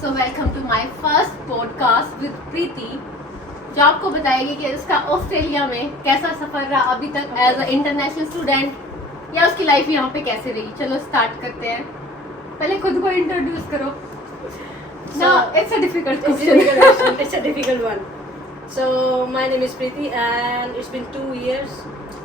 So welcome to my first podcast with Preeti, जो आपको बताएगी कि उसका ऑस्ट्रेलिया में कैसा सफर रहा अभी तक एज अ इंटरनेशनल स्टूडेंट, या उसकी लाइफ यहाँ पे कैसे रही। चलो स्टार्ट करते हैं। पहले खुद को इंट्रोड्यूस करो ना। It's a difficult question. It's a difficult one. So my name is Preeti and it's been 2 years.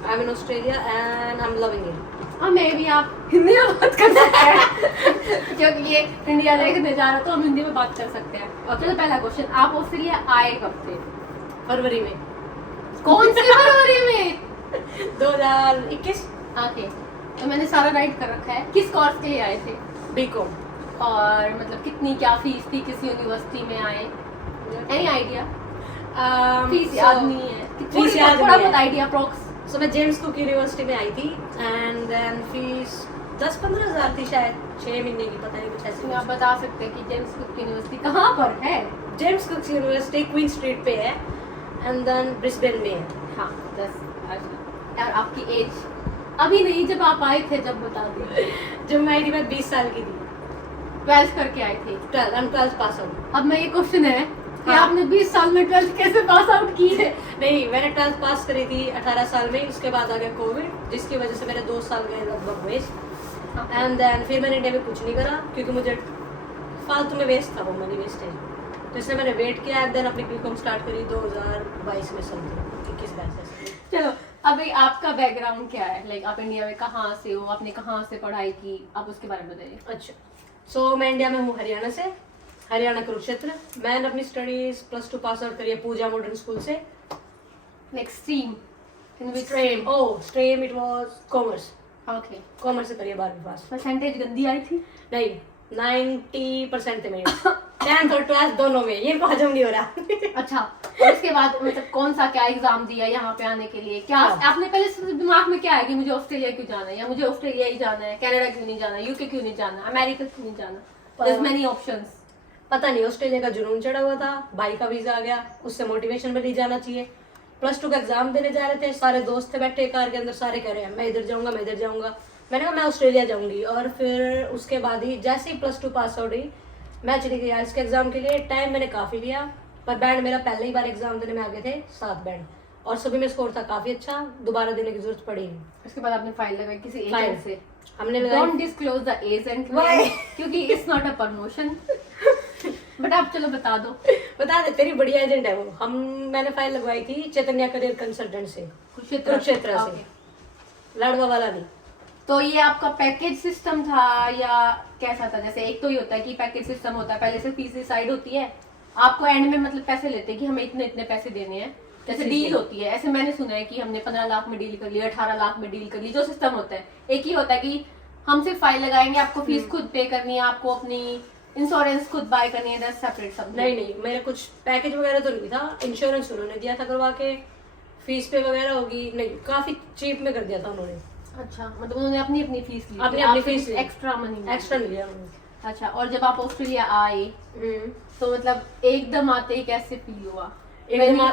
I'm in Australia and I'm loving it. हाँ, मैं भी आप हिंदी में बात कर सकते हैं क्योंकि ये इंडिया देखने जा रहा तो हम हिंदी में बात कर सकते हैं। और चलो पहला क्वेश्चन, आप ऑस्ट्रेलिया आए कब थे? फरवरी में। कौन सी फरवरी में? 2021। ओके, तो मैंने सारा राइट कर रखा है। किस कोर्स के लिए आए थे? बीकॉम। और मतलब कितनी क्या फीस थी? किस यूनिवर्सिटी में आए? Any idea? फीस याद नहीं है। फीस याद थोड़ा नहीं बहुत है। Idea approx. So मैं जेम्स कुक यूनिवर्सिटी में आई थी एंड देन फीस 10-15 हज़ार थी शायद, 6 महीने की, पता नहीं कुछ ऐसी। आप बता सकते हैं कि जेम्स कुक यूनिवर्सिटी कहाँ पर है? James cook university queen street पे है एंड देन ब्रिस्बेन में है। हाँ 10। अच्छा, और आपकी एज? अभी नहीं, जब आप आए थे जब बता दीजिए। जब मैं आई थी मैं 20 साल की थी। 12th करके आए थे? 12th pass out. अब मैं ये क्वेश्चन है कि हाँ। आपने 20 साल में 12th कैसे पास आउट की है? नहीं, मैंने 12th पास करी थी 18 साल में, उसके बाद आ गया कोविड, जिसकी वजह से मेरे 2 साल गए लगभग वेस्ट। एंड देन फिर मैंने इंडिया में कुछ नहीं करा क्योंकि मुझे फालतू में वेस्ट था, वो मनी वेस्टेज। तो इसलिए मैंने वेट किया एंड देन अपनी बीकॉम स्टार्ट करी 2022 में, समथिंग 21-22 से। चलो, अभी आपका बैकग्राउंड क्या है? लाइक आप इंडिया में कहाँ से हो, आपने कहाँ से पढ़ाई की, आप उसके बारे में बताइए। अच्छा, सो मैं इंडिया में हूँ हरियाणा से, हरियाणा कुरुक्षेत्र। मैंने अपनी स्टडीज +2 पास आउट करी है पूजा मॉडर्न स्कूल से। Like stream in which stream? Oh, stream it was commerce. Okay. Commerce से करी है 12वीं पास। परसेंटेज गंदी आई थी? नहीं, 90% थे मेरे। 10th और 12th दोनों में, ये इनको हजम नहीं हो रहा। अच्छा, और उसके बाद मतलब कौन सा क्या एग्जाम दिया यहाँ पे आने के लिए? क्या आपने पहले से दिमाग में क्या है कि मुझे ऑस्ट्रेलिया क्यों जाना है, या मुझे ऑस्ट्रेलिया ही जाना है, कनाडा क्यों नहीं जाना, यूके क्यों नहीं जाना, अमेरिका क्यों नहीं जाना? There's many options. पता नहीं, ऑस्ट्रेलिया का जुनून चढ़ा हुआ था, भाई का वीजा आ गया, उससे मोटिवेशन में नहीं जाना चाहिए। +2 का एग्जाम देने जा रहे थे, सारे दोस्त थे बैठे कार के अंदर, सारे कह रहे हैं मैं इधर जाऊंगा, मैं इधर जाऊंगा। मैंने कहा मैं ऑस्ट्रेलिया जाऊंगी। और फिर उसके बाद ही जैसे ही +2 पास आउट हुई, मैं चली गई इसके एग्जाम के लिए। टाइम मैंने काफी लिया, पर बैंड मेरा पहले ही बार एग्जाम देने में आ गए थे 7 बैंड, और सभी में स्कोर था काफी अच्छा, दोबारा देने की जरूरत पड़ी नहीं। उसके बाद आपने फाइल लगाई किसी फाइल एजेंट से? हमने Don't disclose the agent Why? क्योंकि it's not a promotion. But आप चलो बता दो। बता दे, तेरी बढ़िया एजेंट है वो। मैंने फाइल लगवाई थी चैतन्य करियर कंसल्टेंट से, कुरुक्षेत्र से, लड़वा वाला नहीं। तो ये आपका पैकेज सिस्टम था या कैसा था? जैसे एक तो ये होता है कि पैकेज सिस्टम होता है, पहले से फीस डिसाइड होती है, आपको एंड में मतलब पैसे लेते हैं कि हमें इतने इतने पैसे देने हैं, जैसे डील होती है। ऐसे मैंने सुना है कि हमने 15 लाख में डील कर ली, 18 लाख में डील कर ली, जो सिस्टम होता है। एक ही होता है कि हम सिर्फ फाइल लगाएंगे, आपको फीस खुद पे करनी है, आपको अपनी इंश्योरेंस खुद बाय करनी है, दैट्स सेपरेट सब। नहीं, मेरे कुछ पैकेज वगैरह तो नहीं था, इंश्योरेंस उन्होंने दिया था करवा के, फीस पे वगैरह होगी नहीं, काफी चीप में कर दिया था उन्होंने। अच्छा, मतलब उन्होंने अपनी अपनी फीस ली, अपनी फीस एक्स्ट्रा मनी एक्स्ट्रा नहीं लिया उन्होंने। अच्छा, और जब आप ऑस्ट्रेलिया आए तो मतलब एकदम आते ही कैसे फील हुआ?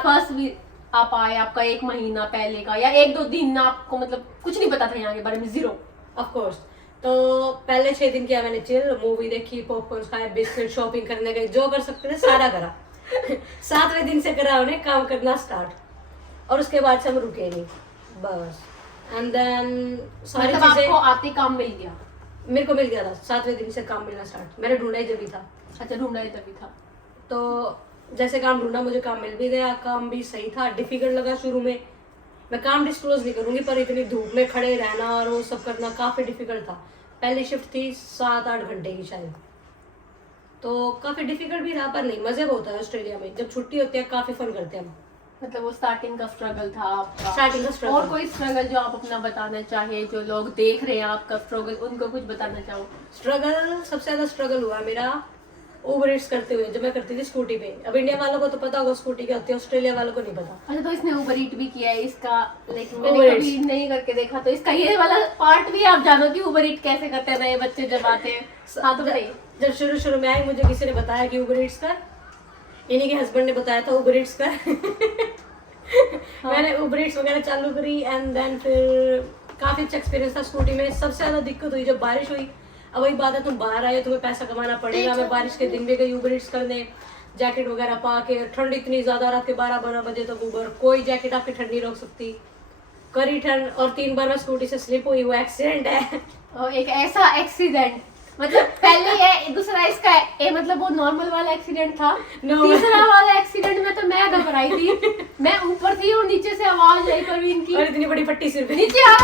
फर्स्ट आप आए, आपका 1 महीना पहले का या 1-2 दिन आपको मतलब कुछ नहीं पता था यहाँ के बारे में? जीरो? Of course. तो पहले 6 दिन किया मैंने चिल, मूवी देखी, पॉपकॉर्न खाए, बिस्किट, शॉपिंग करने गए, जो कर सकते थे सारा करा। 7वें दिन से करा उन्हें काम करना स्टार्ट, और उसके बाद से हम रुके नहीं बस। एंड देन सारी मतलब चीजें आपको आते काम मिल गया? मेरे को मिल गया था, 7वें दिन से काम मिलना स्टार्ट। मैंने ढूंढा ही जब भी था। अच्छा, ढूंढा ही तभी था। तो जैसे काम ढूंढा, मुझे काम मिल भी गया, काम भी सही था। डिफिकल्ट लगा शुरू में, मैं काम डिस्क्लोज नहीं करूंगी, पर इतनी धूप में खड़े रहना और वो सब करना काफी डिफिकल्ट था। पहली शिफ्ट थी 7-8 घंटे की शायद, तो काफी डिफिकल्ट भी था, पर नहीं, मजे बहुत है ऑस्ट्रेलिया में। जब छुट्टी होती है काफी फन करते हैं हम। मतलब वो स्टार्टिंग का स्ट्रगल था आपका? स्टार्टिंग का स्ट्रगल। और कोई स्ट्रगल जो आप अपना बताना चाहे, जो लोग देख रहे हैं आपका स्ट्रगल, उनको कुछ बताना चाहो? स्ट्रगल, सबसे ज्यादा स्ट्रगल हुआ मेरा उबर ईट्स करते हुए, जब मैं करती थी स्कूटी पे। अब इंडिया वालों को तो पता होगा स्कूटी क्या होती है, ऑस्ट्रेलिया वालों को नहीं पता। अच्छा, तो इसने उबर ईट भी किया है इसका? लेकिन मैंने कभी नहीं करके देखा, तो इसका ये वाला पार्ट भी आप जानो कि उबर ईट कैसे करते हैं नए बच्चे जब आते हैं? हाँ, तो बताइए। जब शुरू में आई, मुझे किसी ने बताया कि उबर ईट्स कर, इन्हीं के हस्बैंड ने बताया था उबर ईट्स कर। मैंने उबर ईट्स वगैरह चालू करी एंड देन फिर काफी अच्छा एक्सपीरियंस था स्कूटी में। सबसे ज्यादा दिक्कत हुई जब बारिश हुई, अब वही बात है, तुम बाहर आए हो, तुम्हें पैसा कमाना पड़ेगा। मैं बारिश के दिन भी गई ऊबर ईट्स करने, जैकेट वगैरह पा के, ठंड इतनी ज्यादा, रात के 12-12 बजे तक ऊबर, कोई जैकेट आपकी ठंड नहीं रोक सकती, करी ठंड। और 3 बार मैं स्कूटी से स्लिप हुई, वो एक्सीडेंट है। और एक ऐसा एक्सीडेंट, मतलब पहले है, दूसरा इसका है, मतलब वो नॉर्मल वाला एक्सीडेंट था। तीसरा वाला एक्सीडेंट में तो मैं घबराई थी, मैं ऊपर थी और नीचे से आवाज आई परवीन की, और इतनी बड़ी पट्टी सिर पे, नीचे आ,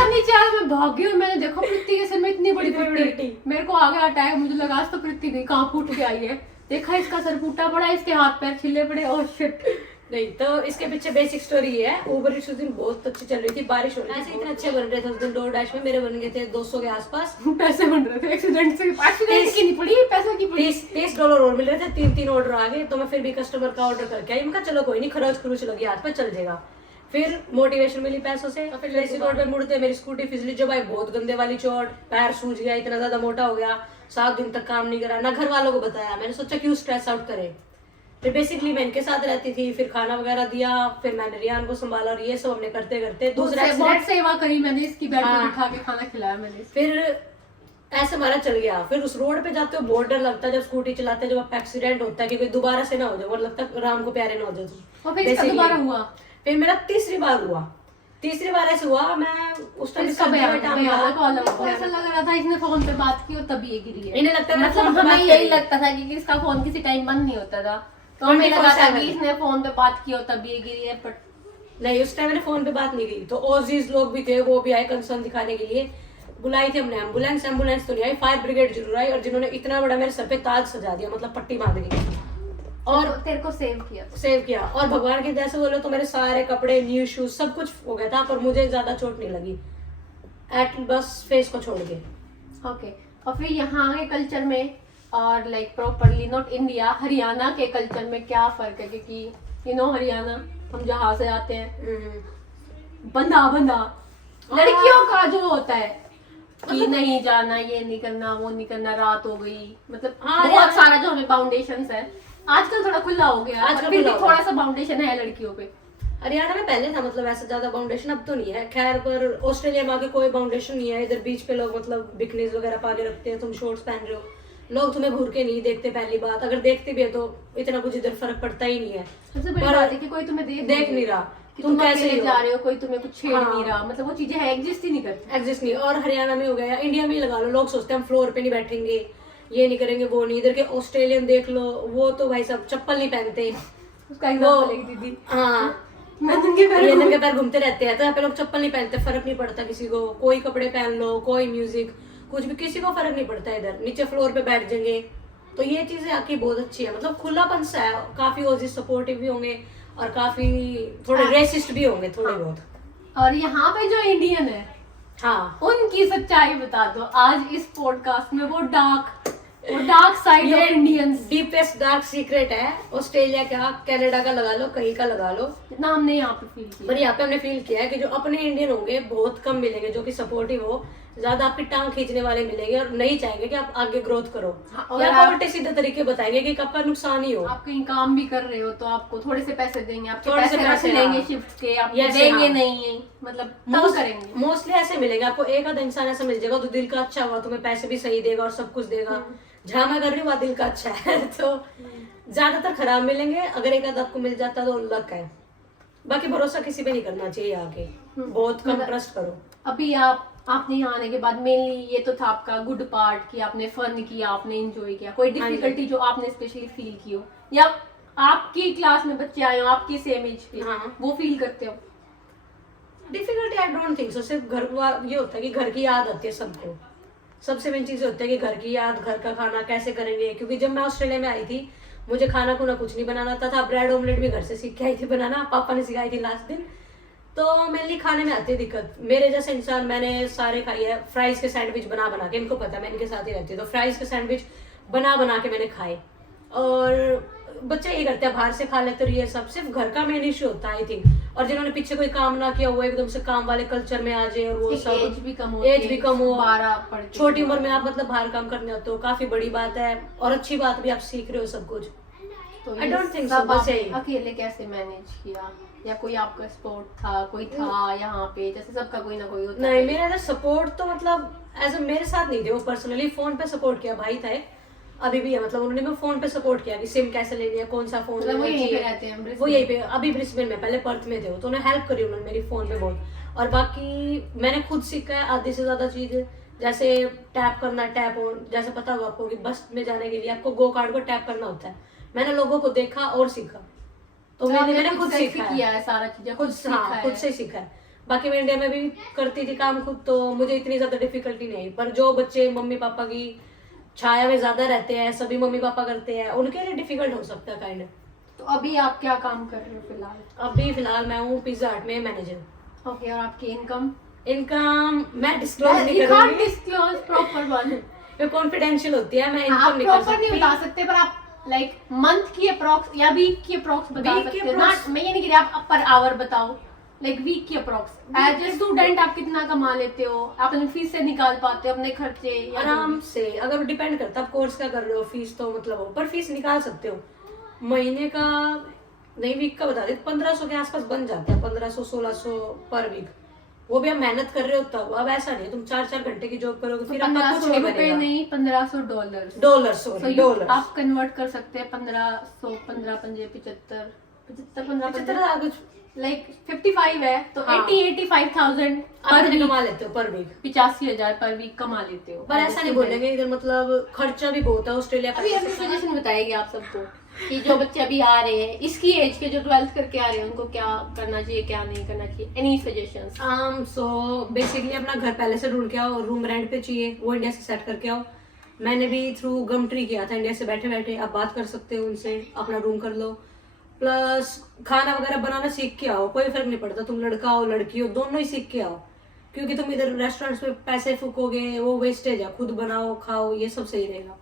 मैं भाग गई और मैंने देखा प्रीति के सिर में इतनी बड़ी पट्टी। मेरे को आ गया अटैक, मुझे लगा आज तो प्रीति गई, कहाँ फूट के आई है। देखा इसका सर फूटा पड़ा, इसके हाथ पैर छिले पड़े। Oh shit. नहीं तो इसके पीछे बेसिक स्टोरी ये है, ऊबर ईट्स उस दिन बहुत अच्छी चल रही थी, बारिश हो रही थी, ऐसे इतने अच्छे बन रहे थे उस दिन। DoorDash में मेरे बन गए थे 200 के आसपास पैसे बन रहे थे एक्सीडेंट से। एक्सीडेंट की नहीं पड़ी, पैसे की पड़ी। $30 और मिल रहे थे, 3 ऑर्डर आ गए। तो मैं फिर भी कस्टमर का ऑर्डर करके आई, मैं कहा चलो कोई नहीं, खरोच लगी हाथ पे, चल जाएगा। फिर मोटिवेशन मिली पैसों से। फिर जैसे रोड पे मुड़ते मेरी स्कूटी फिसली, जो भाई बहुत गंदे वाली चोट, पैर सूज गया, इतना ज्यादा मोटा हो गया, 7 दिन तक काम नहीं करा, ना घर वालों को बताया। मैंने सोचा क्यों स्ट्रेस आउट करे। फिर बेसिकली मैं इनके साथ रहती थी, फिर खाना वगैरह दिया, फिर मैंने रियान को संभाला, और ये सब हमने करते करते दूसरा बहुत सेवा करी मैंने, इसकी बेड पे बिठा के खाना खिलाया मैंने। फिर ऐसे हमारा चल गया। फिर उस रोड पे जाते हो बहुत डर लगता है, जब स्कूटी चलाते हैं, जब एक्सीडेंट होता है कि कोई दोबारा से ना हो जाए, और लगता है राम को प्यारे ना हो जाए तुम। और फिर इसका दोबारा हुआ। फिर मेरा तीसरी बार हुआ। तीसरी बार ऐसे हुआ, मैं उस टाइम ऐसा लग रहा था इसने फोन पे बात की और तभी ये गिरी है। इन्हें लगता है मतलब हमें यही लगता था कि इसका फोन किसी टाइम बंद नहीं होता था, तो हमें लगा था कि इसने फोन पे बात की और तभी ये गिरी है। बट नहीं, उस टाइम मैंने फोन पे बात नहीं की। तो ओजीज लोग भी थे, वो भी आए कंसर्न दिखाने के लिए, बुलाई थी हमने एम्बुलेंस तो नहीं आई, फायर ब्रिगेड जरूर आई, और जिन्होंने इतना बड़ा मेरे सर पे ताज सजा दिया, मतलब पट्टी बांध दी और तेरे को सेव किया। और भगवान की दया से बोलो तो मेरे सारे कपड़े, न्यू शूज, सब कुछ हो गया था, पर मुझे ज्यादा चोट नहीं लगी, बस फेस को छोड़ के। ओके। और फिर यहाँ के कल्चर में और like properly not India, Haryana के कल्चर में क्या फर्क है? क्योंकि हरियाणा हम जहाँ से आते हैं, बंदा लड़कियों का जो होता है कि नहीं जाना, ये नहीं करना, वो नहीं करना, रात हो गई, मतलब बहुत सारा जो हमें बाउंडेशंस है। आजकल थोड़ा खुला हो गया, आजकल थोड़ा सा बाउंडेशन है लड़कियों पे। हरियाणा में पहले था, मतलब ऐसा ज्यादा बाउंडेशन, अब तो नहीं है खैर। पर ऑस्ट्रेलिया में आके कोई बाउंडेशन नहीं है। इधर बीच पे लोग मतलब बिकनीज वगैरह पा के रखते हैं, तुम शॉर्ट्स पहन रहे हो, लोग तुम्हें घूर के नहीं देखते। पहली बात, अगर देखते भी है तो इतना कुछ इधर फर्क पड़ता ही नहीं है। सबसे बड़ी बात है कि कोई तुम्हें देख नहीं रहा, तुम कैसे जा रहे हो, कोई तुम्हें कुछ छेड़ नहीं रहा, मतलब वो चीजें एग्जिस्ट ही नहीं करती। एग्जिस्ट नहीं। और हरियाणा में हो गया, इंडिया में ही लगा लो, लोग सोचते हैं हम फ्लोर पे नहीं बैठेंगे, ये नहीं करेंगे, वो नहीं। इधर के ऑस्ट्रेलियन देख लो, वो तो भाई सब चप्पल नहीं पहनते। उसका एग्जांपल एक दीदी, हाँ, मैं नंगे पैर घूमते रहते हैं, तो यहाँ पे लोग चप्पल नहीं पहनते, फर्क नहीं पड़ता किसी को, कोई कपड़े पहन लो, कोई म्यूजिक, कुछ भी, किसी को फर्क नहीं पड़ता। इधर नीचे फ्लोर पे बैठ जाएंगे। तो ये चीजें आके बहुत अच्छी है, मतलब खुलापन सा है। काफी ओजिस सपोर्टिव भी होंगे और काफी थोड़े रेसिस्ट भी होंगे थोड़े बहुत। और यहाँ पे जो इंडियन है, हाँ, उनकी सच्चाई बता दो आज इस पॉडकास्ट में। वो dark side of Indians, deepest dark secret है। ऑस्ट्रेलिया का, कनाडा का लगा लो, कहीं का लगा लो, इतना हमने यहाँ पे फील किया। पर यहाँ पे हमने फील किया है कि जो अपने इंडियन होंगे बहुत कम मिलेंगे जो कि सपोर्टिव हो, ज्यादा आपकी टांग खींचने वाले मिलेंगे और नहीं चाहेंगे कि आप आगे ग्रोथ करो। और या आप उल्टे सीधे तरीके बताएंगे कि आपका नुकसान ही हो। आप कहीं काम भी कर रहे हो तो आपको थोड़े से पैसे देंगे, आपके थोड़े से पैसे पैसे रख लेंगे शिफ्ट के, आपको देंगे नहीं, मतलब तंग करेंगे। मोस्टली ऐसे मिलेगा आपको, एक आधा इंसान ऐसा मिल जाएगा तो दिल का अच्छा हुआ, तुम्हें पैसे भी सही देगा और सब कुछ देगा। जहाँ मैं कर रही हूँ दिल का अच्छा है। तो ज्यादातर खराब मिलेंगे, अगर एक आधा आपको मिल जाता तो लक है। बाकी भरोसा किसी पे नहीं करना चाहिए आके, बहुत कम ट्रस्ट करो। अभी आपने यहाँ आने के बाद मेनली ये तो था आपका गुड पार्ट कि आपने फन किया, आपने एंजॉय किया। कोई डिफिकल्टी जो आपने स्पेशली फील की हो, या आपकी क्लास में बच्चे आए हो आपकी सेम एज के, वो फील करते हो? Difficulty I don't think so. सिर्फ घर ये होता है कि घर की याद आती है सबको। सबसे मेन चीज होती है कि घर की याद, घर का खाना कैसे करेंगे। क्योंकि जब मैं ऑस्ट्रेलिया में आई थी, मुझे खाना खुना कुछ नहीं बनाना आता था। ब्रेड ऑमलेट भी घर से सीख के आई थी बनाना, पापा ने सिखाई थी लास्ट दिन। तो मेनली खाने में आती है दिक्कत। मेरे जैसे इंसान, मैंने सारे खाई है। फ्राइज के सैंडविच बना के, इनको पता है मैं इनके साथ ही रहती हूँ, तो फ्राइज के सैंडविच बना के मैंने खाए। और बच्चे ये करते हैं बाहर से खा लेते, ये सब सिर्फ घर का मेन इश्यू होता है आई थिंक। और जिन्होंने पीछे कोई काम ना किया वो एकदम से काम वाले कल्चर में आ जाए, और वो सब एज भी कम हो, 12 छोटी उम्र में आप मतलब बाहर काम करने आते हो, काफी बड़ी बात है और अच्छी बात भी, आप सीख रहे हो सब कुछ। तो I ये don't think so, सब बस आपने यही। अकेले कैसे मैनेज किया, या कोई आपका सपोर्ट था, कोई था यहाँ पे, जैसे सबका कोई ना कोई होता नहीं, है। मेरा ऐसा सपोर्ट तो मतलब एज अ मेरे साथ नहीं थे वो, पर्सनली फोन पे सपोर्ट किया, भाई था एक, अभी भी है, मतलब उन्होंने मेरे फोन पे सपोर्ट किया कि सिम कैसे लेनी है, कौन सा फोन मतलब वो लेना यहीं पे चाहिए। रहते हैं वो ब्रिस्बेन? यहीं पे अभी ब्रिस्बेन में, पहले पर्थ में थे वो, तो उन्हें हेल्प करी उन्होंने मेरी फोन पे बहुत। और बाकी मैंने खुद सीखा है आधी से ज्यादा चीज, जैसे टैप करना, टैप ऑन, जैसे पता होगा आपको कि बस में जाने के लिए आपको गो कार्ड को टैप करना होता है, मैंने लोगों को देखा और सीखा, तो मैंने खुद से सीखा किया है, है सारा चीजें, खुद सीखा हाँ खुद है। से सीखा है। बाकी मैं इंडिया में भी करती थी काम खुद, तो मुझे इतनी ज्यादा डिफिकल्टी नहीं आई, पर जो बच्चे मम्मी पापा की छाया में ज्यादा रहते हैं, सभी मम्मी पापा करते हैं, उनके लिए डिफिकल्ट हो सकता है काइंड। तो अभी आप क्या काम कर रहे हो फिलहाल? अभी फिलहाल मैं हूँ पिज्जा हट में मैनेजर। ओके, और आपकी इनकम? इनकम मैं डिस्क्लोज नहीं करूंगी, डिस्क्लोज प्रॉपर वन। ये कॉन्फिडेंशियल होती है, मैं आप इनकम नहीं कर प्रॉपर नहीं सकती। बता सकते, पर आप लाइक मंथ की अप्रॉक्स या वीक की अप्रॉक्स बता Week की सकते हो approx- ना। मैं ये नहीं कह रही आप पर आवर बताओ, लाइक वीक की अप्रॉक्स। एज ए स्टूडेंट आप कितना कमा लेते हो, आप अपनी फीस से निकाल पाते हो अपने खर्चे या जो आराम भी? से, अगर डिपेंड करता है आप कोर्स क्या कर रहे हो, फीस तो मतलब हो, पर फीस निकाल सकते हो महीने का, नहीं वीक का बता दे, 1500 के आसपास बन जाता है, 1500-1600 पर वीक, वो भी आप मेहनत कर रहे हो तब। अब ऐसा नहीं है तुम 4-4 घंटे की जॉब करोगे फिर आपका कुछ 1500 नहीं रुपए बनेगा। नहीं, $1500। Dollar, So sorry you- dollar, आप कन्वर्ट कर सकते हैं 1500, 15 पंजे 75, 15 75 लाइक 55 है, तो हाँ। 85,000 आप पर इतने वीक, कमा लेते हो पर वीक। 85,000 पर वीक कमा लेते हो। पर ऐसा नहीं बोलेंगे इधर, मतलब खर्चा भी बहुत है ऑस्ट्रेलिया का। अभी अपनी सजेशन बताएगी आप सबको कि जो बच्चे अभी आ रहे हैं इसकी एज के, जो 12th करके आ रहे हैं, उनको क्या करना चाहिए, क्या नहीं करना चाहिए, एनी सजेशंस? सो बेसिकली अपना घर पहले से ढूंढ के आओ, रूम रेंट पे चाहिए वो इंडिया से सेट करके आओ। मैंने भी थ्रू गम ट्री किया था, इंडिया से बैठे बैठे आप बात कर सकते हो उनसे, अपना रूम कर लो। प्लस खाना वगैरह बनाना सीख के आओ, कोई फर्क नहीं पड़ता तुम लड़का हो लड़की हो, दोनों ही सीख के आओ, क्योंकि तुम इधर रेस्टोरेंट्स में पैसे फूकोगे वो वेस्टेज है, खुद बनाओ खाओ ये सब सही रहेगा।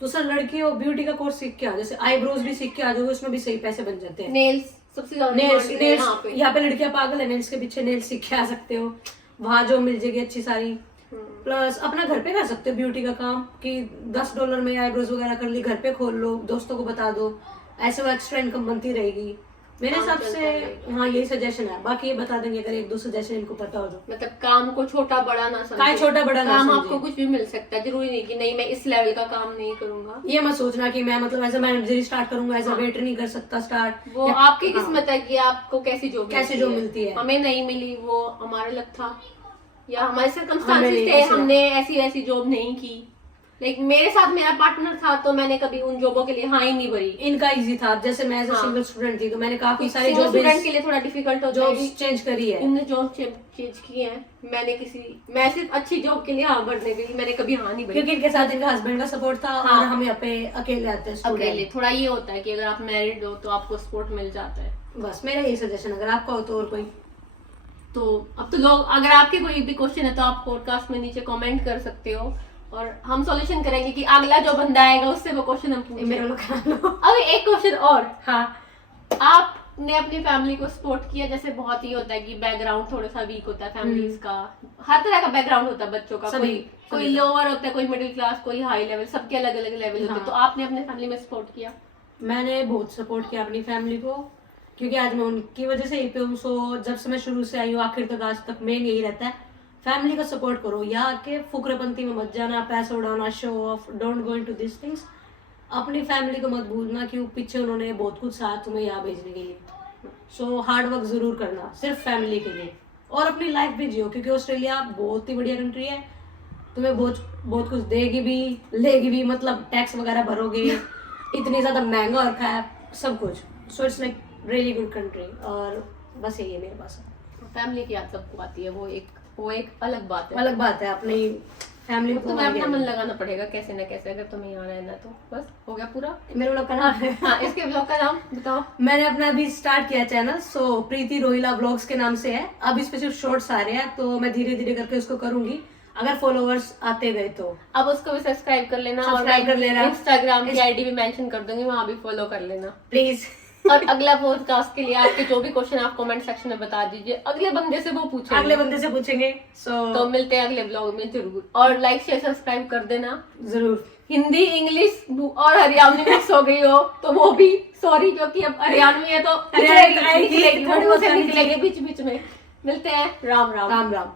दूसरा लड़की हो, ब्यूटी का कोर्स सीख के आओ, जैसे आईब्रोज भी सीख के आ जाओगे, उसमें भी सही पैसे बन जाते हैं। नेल्स सबसे ज्यादा नेल्स, demanding है यहाँ पे। यहाँ पे लड़कियां पागल है, नेल्स के पीछे नेल्स सीख के आ सकते हो, वहां जो मिल जाएगी अच्छी सारी। प्लस अपना घर पे कर सकते हो ब्यूटी का काम, कि $10 में आईब्रोज वगैरह कर ली, घर पे खोल लो, दोस्तों को बता दो, ऐसे वो एक्स्ट्रा इनकम बनती रहेगी मेरे काम हिसाब चलता से। रहेगा। हाँ यही सजेशन है, बाकी ये बता देंगे अगर एक दो सजेशन इनको पता हो तो। मतलब काम को छोटा बड़ा ना समझे, काय छोटा बड़ा ना काम समझे। आपको कुछ भी मिल सकता है, जरूरी नहीं कि नहीं मैं इस लेवल का काम नहीं करूंगा। ये मत सोचना कि मैं मतलब एज अ मैनेजर स्टार्ट करूंगा, एज अ वेटर नहीं कर सकता स्टार्ट। वो आपकी किस्मत है कि आपको कैसी जॉब मिलती है। हमें नहीं मिली, वो हमारा लक था या हमारे हमें सर्कमस्टांसेस नहीं, थे, ऐसे हमने ऐसी जॉब नहीं की। लेकिन मेरे साथ मेरा पार्टनर था तो मैंने कभी उन जॉबों के लिए हाँ ही नहीं भरी। इनका इजी था, जैसे मैं एज अ हाँ। सिंगल स्टूडेंट थी तो मैंने काफी सारी स्टूडेंट के लिए थोड़ा डिफिकल्ट होता है। जॉब्स चेंज करी है। इनने जॉब चेंज की है, मैं सिर्फ अच्छी जॉब के लिए हाँ भरने के लिए मैंने कभी हाँ नहीं भरी। क्योंकि इनके साथ इनका हस्बैंड का सपोर्ट था हाँ। और हम यहाँ पे अकेले आते हैं अकेले स्टूडेंट। थोड़ा ये होता है कि अगर आप मैरिड हो तो आपको सपोर्ट मिल जाता है। बस मेरा यही सजेशन, अगर आपका हो तो और कोई। तो अब तो लोग, अगर आपके कोई भी क्वेश्चन है तो आप पॉडकास्ट में नीचे कमेंट कर सकते हो और हम सॉल्यूशन करेंगे कि अगला जो बंदा आएगा उससे वो क्वेश्चन हम ये मेरे पूछें। लोग करा लो। अब एक क्वेश्चन और, हाँ आपने अपनी फैमिली को सपोर्ट किया? जैसे बहुत ही होता है कि बैकग्राउंड थोड़ा सा वीक होता है फैमिलीज का, हर तरह का बैकग्राउंड होता है बच्चों का, सभी कोई लोअर होता है, कोई मिडिल क्लास, कोई हाई लेवल, सबके अलग अलग लेवल होते हैं। हाँ। तो आपने अपने फैमिली में सपोर्ट किया? मैंने बहुत सपोर्ट किया अपनी फैमिली को, क्योंकि आज मैं उनकी वजह से यहीं पे हूँ। सो जब से मैं शुरू से आई हूँ आखिर तक आज तक मेन यही रहता है, फैमिली का सपोर्ट करो, या आके फुकरेपंती में मत जाना, पैसा उड़ाना, show off, don't go into this things. अपनी फैमिली को मत भूलना कि पीछे उन्होंने बहुत कुछ साथ तुम्हें यहाँ भेजने के लिए। सो हार्ड वर्क जरूर करना सिर्फ फैमिली के लिए, और अपनी लाइफ भी जियो, क्योंकि ऑस्ट्रेलिया बहुत ही बढ़िया कंट्री है, तुम्हें बहुत कुछ देगी भी लेगी भी, मतलब टैक्स वगैरह भरोगे, इतनी ज्यादा महंगा रखा है सब कुछ। So it's like really good country, और बस यही है मेरे पास। फैमिली की याद सबको आती है, वो एक अलग बात है। अलग बात है, अपनी फैमिली को तुम्हें अपना मन लगाना पड़ेगा कैसे ना कैसे, अगर तुम्हें यहाँ रहना तो। बस हो गया पूरा। मेरे लोग का नाम है। हाँ, इसके ब्लॉग का नाम बताओ। मैंने अपना अभी स्टार्ट किया चैनल, सो प्रीति रोहिला ब्लॉग्स के नाम से है। अब इस पे सिर्फ शॉर्ट्स आ रहे हैं, तो मैं धीरे धीरे करके उसको करूंगी, अगर फॉलोअर्स आते गए तो। अब उसको भी सब्सक्राइब कर लेना, और सब्सक्राइब कर लेना। इंस्टाग्राम की आईडी भी मेंशन कर दूंगी, वहां भी फॉलो कर लेना प्लीज। और अगला पॉडकास्ट के लिए आपके जो भी क्वेश्चन आप कमेंट सेक्शन में बता दीजिए, अगले बंदे से वो पूछेंगे, अगले बंदे से पूछेंगे। तो मिलते हैं अगले ब्लॉग में जरूर, और लाइक शेयर सब्सक्राइब कर देना जरूर। हिंदी इंग्लिश और हरियाणवी मिक्स हो गई हो तो वो भी सॉरी, क्योंकि अब हरियाणवी है तो हरियाणवी निकलेगी बीच बीच में। मिलते हैं, राम राम। राम राम।